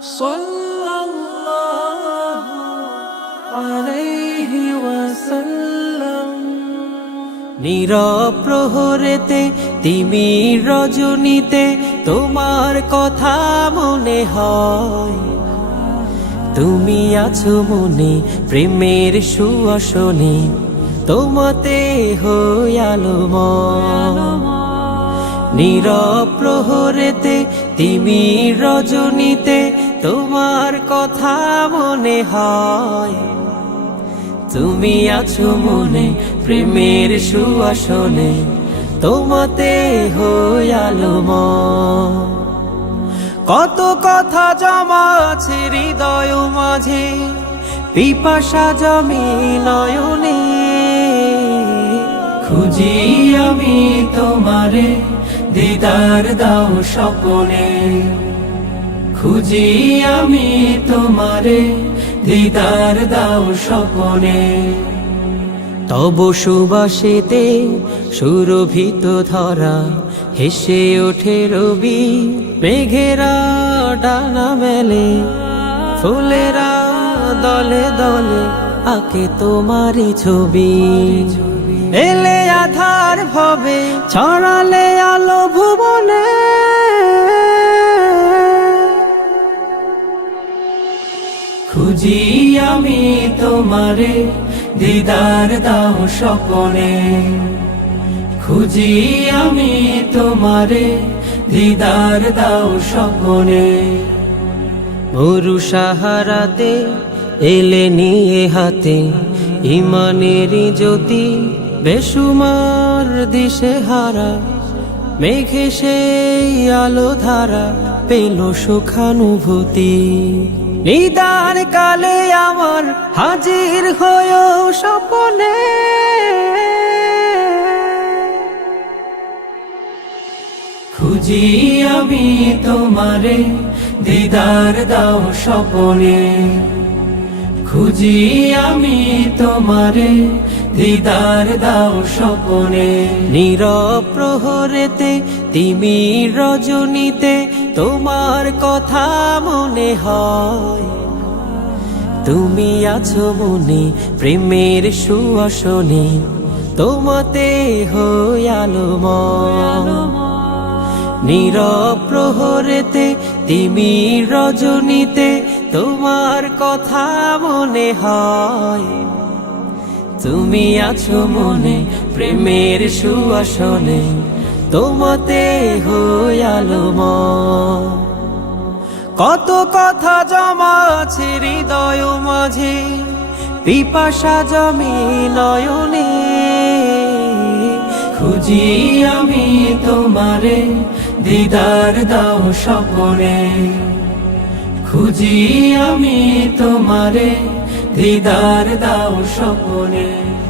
صلى নিরপ্রহরেতে তিমি রজনীতে তোমার কথা মনে হয়। তুমি আছো মনে, প্রেমের সুয়াসনে, তোমাতে হইয়ালম নিরপ্রহরেতে তিমি রজনীতে তোমার কথা মনে হয়। তুমি আছো মনে, প্রেমের সুয়াসনে তোমাতে মন কত কথা জমা আছে হৃদয় মাঝে, পিপাসা জমি নয়নে। খুঁজি আমি তোমারে, দিদার দাও স্বপনে। খুঁজি আমি তোমারে দিদার দাও স্বপনে। তব সুবাসেতে সুরভিত ধরা, হেসে ওঠে রবি মেঘেরা ডানা মেলে। ফুলেরা দলে দলে আকে তোমারই ছবি। এলে আধার ভবে, ছড়ালে আলো ভুবনে তোমারে, দিদার দাও স্বপনে। খুঁজি আমি তোমারে, দিদার দাও স্বপনে। মরু সাহারাতে এলে নিয়ে হাতে, ইমানের জ্যোতি বেসুমার দিশে হারা। মেঘে সেই আলো ধারা পেল সুখানুভূতি। নিদান কালে আমার হাজির হয় স্বপনে। খুঁজি আমি তোমারে, দিদার দাও স্বপনে। খুঁজি আমি তোমারে, দিদার দাও স্বপনে। নীরব প্রহরেতে তিমি রজনীতে তোমার কথা মনে হয়। তুমি আছো মনে, প্রেমের সুয়াসনে। তোমাতে হইয়ালো মন। নীরব প্রহরেতে, তিমি রজনীতে তোমার কথা মনে হয়। তুমি আছো মনে, প্রেমের সুয়াসনে। তোমাতে মন কত কথা জমা আছে হৃদয় মাঝে, পিপাসা জমি নয়নে। খুঁজি আমি তোমারে, দিদার দাও স্বপনে। খুঁজি আমি তোমারে, দিদার দাও স্বপনে।